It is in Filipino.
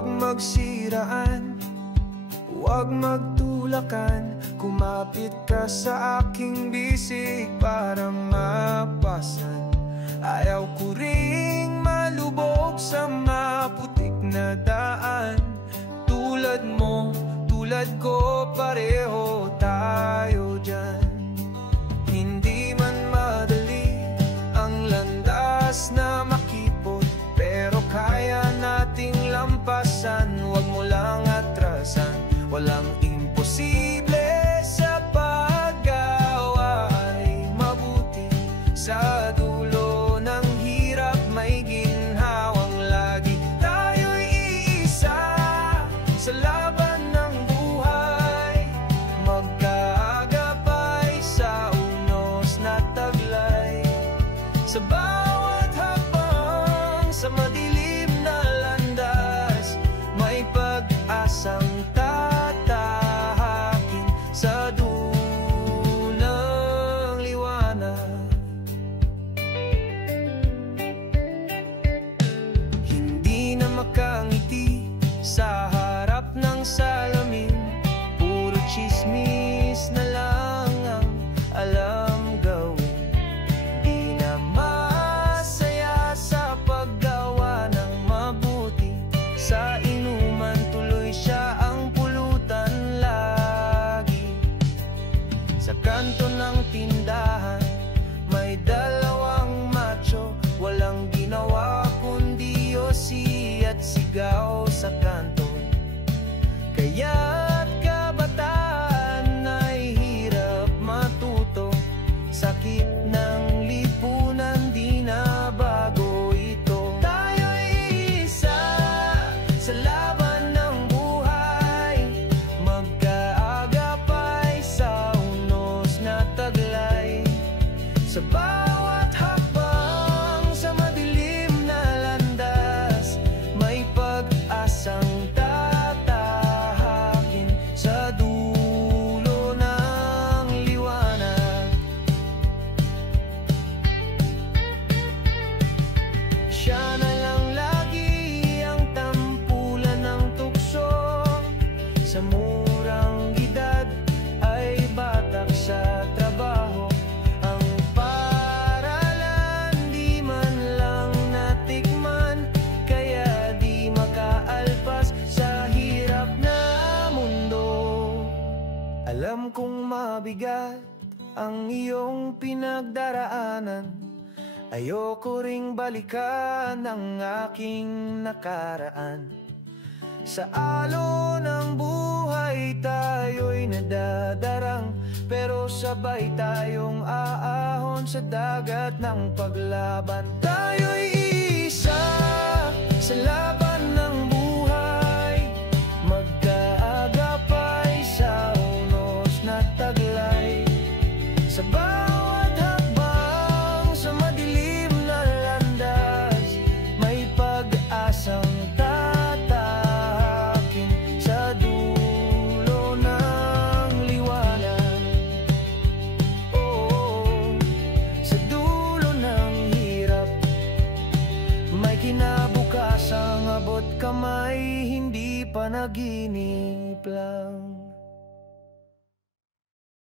Huwag magsiraan, huwag magtulakan. Kumapit ka sa aking bisig para mapasan. Ayaw ko ring malubog sa maputik na daan. Tulad mo, tulad ko, pareho tayo dyan. Hindi man madali ang landas na makipot, pero kaya nating lampasan. Huwag mo lang atrasan, walang imposible sa pag-gawa ay mabuti. Sa dulo ng hirap may ginhawang lagi tayo'y iisa. Sa laban ng buhay, magkaagapay sa unos na taglay. Sa bawat hakbang, sa madilim na landas, may pag-asang tatahakin sa dulang liwanag. Hindi na makangiti sa harap ng salamin, puro chismis na lang ang alam gawin. Di na masaya sa paggawa ng mabuti, sa inuman tuloy siya ang pulutan lagi. Sa kanto ng tindahan may dalawang macho, walang ginawa kundi yosi at sigaw sa kanto. Kaya't kabataan ay hirap matuto, sakit ng lipunan di na bago ito. Tayo'y isa sa laban ng buhay, magkaagapay sa unos na taglay. Sa bawat hakbang, sa madilim na landas, may pag-asang tatahakin sa dulo ng liwanag. Siya na lang lagi ang tampulan ng tukso, sa murang edad ay batak sa trabaho. Ang paralan di man lang natikman, kaya di makaalpas sa hirap na mundo. Alam kong mabigat ang iyong pinagdaraanan, ayoko ring balikan ang aking nakaraan. Sa alon ng buhay tayo'y nadadarang, pero sabay tayong aahon sa dagat ng paglaban. Tayo'y isa sa laban ng buhay, magkaagapay sa unos na taglay. Sa bawat hakbang, sa madilim na landas, may pag-asang tatahakin sa dulo ng liwanag. Oh, sa dulo ng hirap, may kinabukasang abot kamay, hindi panaginip lang.